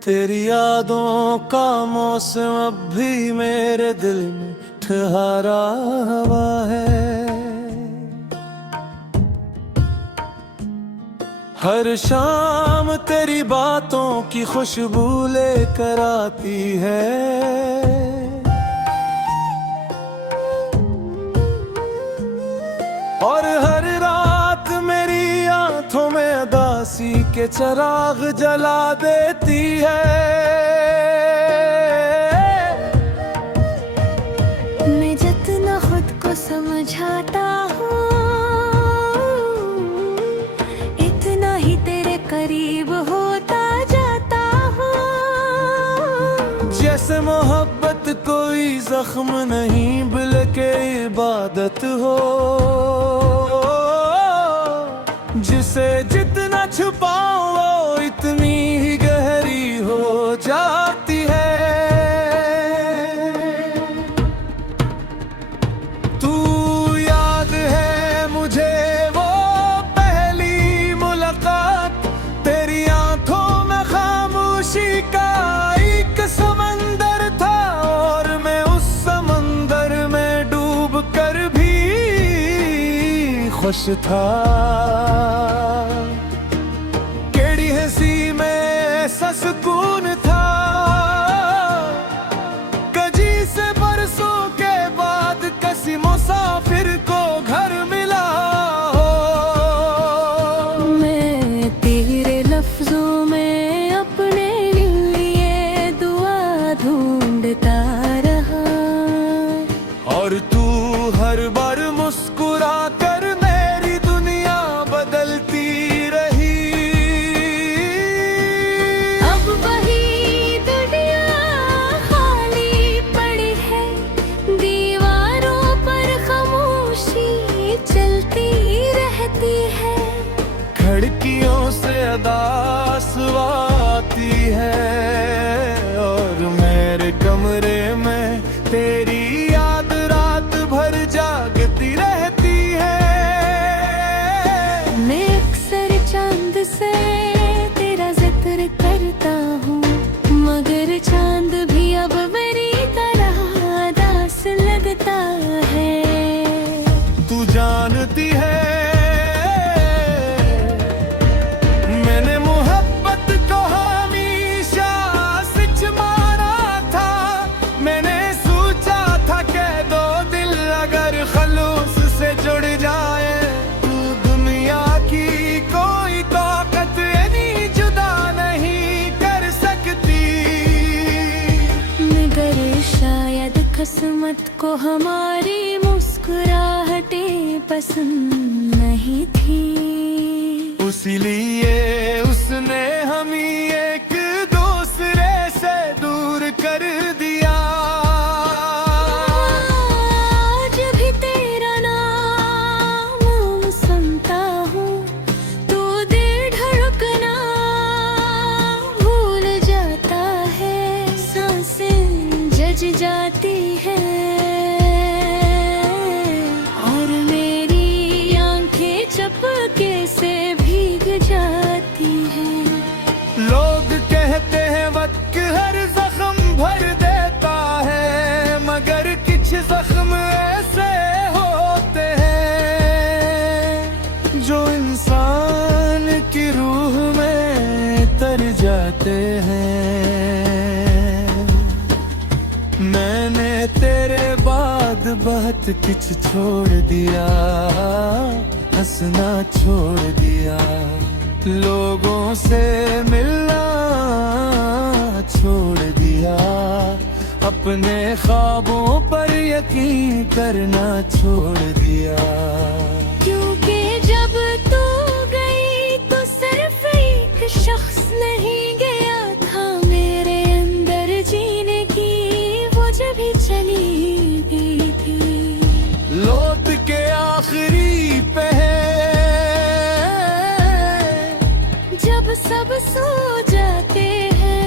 तेरी यादों का मौसम अब भी मेरे दिल में ठहरा हुआ है। हर शाम तेरी बातों की खुशबू लेकर आती है। और हर रात मेरी आंखों में उदासी के चिराग जला देती है। मैं जितना खुद को समझाता हूँ, इतना ही तेरे करीब होता जाता हूँ। जैसे मोहब्बत कोई जख्म नहीं बल्कि इबादत हो, जिसे जितना छुपाओ वो इतनी ही गहरी हो जाती है। तू याद है मुझे वो पहली मुलाकात, तेरी आंखों में खामोशी का एक समंदर था। और मैं उस समंदर में डूब कर भी खुश था। केड़ी हंसी में ऐसा सुकून था, कजी से बरसों के बाद किसी मुसाफिर को घर मिला हो। मैं तेरे लफ्जों में अपने लिए दुआ ढूंढता रहा, और तू हर बार मुस्कुरा कर मेरी दुनिया बदलती रही। अब वही दुनिया खाली पड़ी है, दीवारों पर खामोशी चलती रहती है। खिड़कियों से अदास आती है, और मेरे कमरे में तेरी याद रात भर जागती रहती है। मैं अक्सर चांद से तेरा जिक्र करता हूँ, मगर चांद भी अब मेरी तरह दास लगता है। तू जानती है मैंने मोहब्बत को हमेशा सच माना था। मैंने सोचा था कि दो दिल अगर खलूस से जुड़ जाए, तू दुनिया की कोई ताकत यानी जुदा नहीं कर सकती। मगर शायद किस्मत को हमारी मुस्कुराहटें पसंद नहीं थी, इसीलिए उसने हमें एक दूसरे से दूर कर दिया। आज भी तेरा नाम सुनता हूँ, तो दिल धड़कना भूल जाता है, सांसें जज जाती है, और मेरी आंखें चपके से भीग जाती हैं। लोग कहते हैं वक्त हर जख्म भर देता है, मगर कुछ जख्म ऐसे होते हैं जो इंसान की रूह में तर जाते हैं। मैंने तेरे बाद बहुत कुछ छोड़ दिया, हंसना छोड़ दिया, लोगों से मिलना छोड़ दिया, अपने ख्वाबों पर यकीन करना छोड़ दिया। क्योंकि जब तू गई तो सिर्फ एक शख्स नहीं गया था मेरे अंदर जीने की वजह भी चली गई थी। लौट के आखिरी पहर जब सब सो जाते हैं,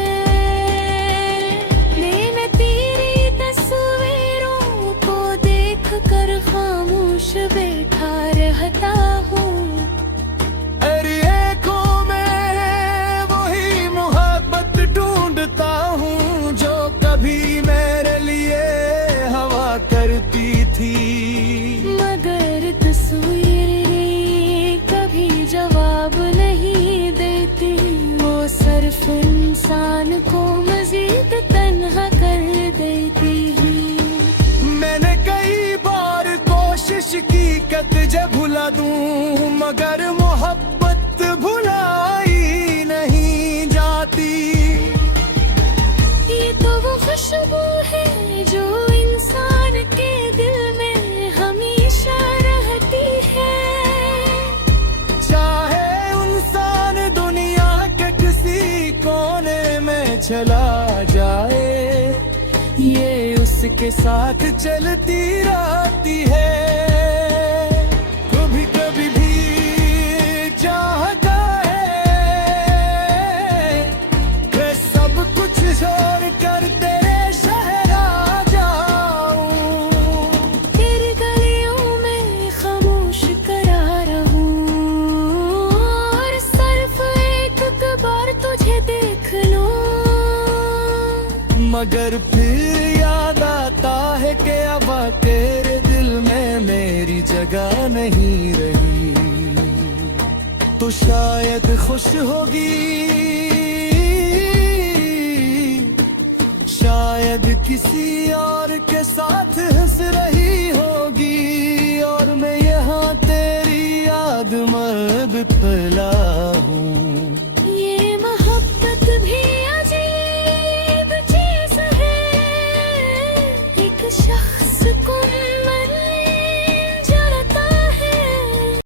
मैं तेरी तस्वीरों को देख कर खामोश बैठा रहता हूँ। अरे आँखों में वही मोहब्बत ढूंढ तुझे भुला दूं मगर मोहब्बत भुलाई नहीं जाती। ये तो वो खुशबू है जो इंसान के दिल में हमेशा रहती है। चाहे इंसान दुनिया के किसी कोने में चला जाए, ये उसके साथ चलती रहती है। कभी कभी भी चाहता है मैं सब कुछ छोड़ कर तेरे शहर आ जाऊं। तेरी गलियों में खामोश करा रहूं और सिर्फ एक बार तुझे देख लूं। मगर फिर याद आता है कि अब तेरे दिल में मेरी जगह नहीं रही। तो शायद खुश होगी, शायद किसी और के साथ हंस रही होगी, और मैं यहाँ तेरी याद में बिफला हूँ। ये मोहब्बत भी अजीब चीज है, एक शख्स